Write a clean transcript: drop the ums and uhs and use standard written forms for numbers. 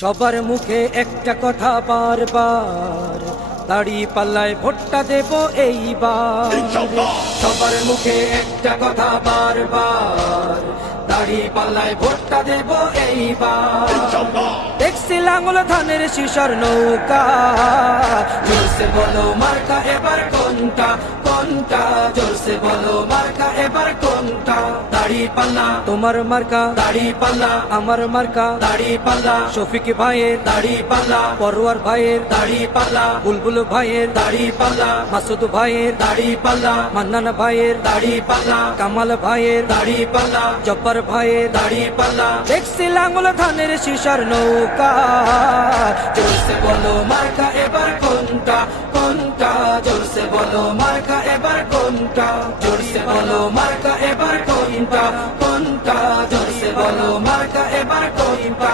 সবার মুখে একটা কথা বারবার, দাড়ি পাল্লায় ভোটটা দেব এইবার। সবার মুখে একটা কথা বারবার, দাড়ি পাল্লায় ভোটটা দেব এইবার। দেখছি লাঙ্গল ধানের শিশর নৌকা, জোরসে বলো মার্কা এবার কোনটা কোনটা, জোরসে বলো মার্কা এবার কোনটা। দাড়ি পাল্লা তোমার মার্কা, দাড়ি পাল্লা আমার মার্কা, দাড়ি পাল্লা শফিক ভাইয়ের দাড়ি পাল্লা, পরোয়ার ভাইয়ের দাড়ি পাল্লা, বুলবুল ভাইয়ের দাড়ি পাল্লা, মাসুদ ভাইয়ের দাড়ি পাল্লা, মান্নান ভাইয়ের দাড়ি পাল্লা, কামাল ভাইয়ের দাড়ি পাল্লা, জব্বার ভাইয়ের দাড়ি পাল্লা। দেখছি লাঙ্গল ধানের শিশর নৌকা, জোরসে বলো মার্কা এবার কোনটা কোনটা, জোরসে বলো মার্কা এবার কোনটা, জোরসে বলো মার্কা এবার কোনটা কোনটা, জোরসে বলো মার্কা এবার কোনটা।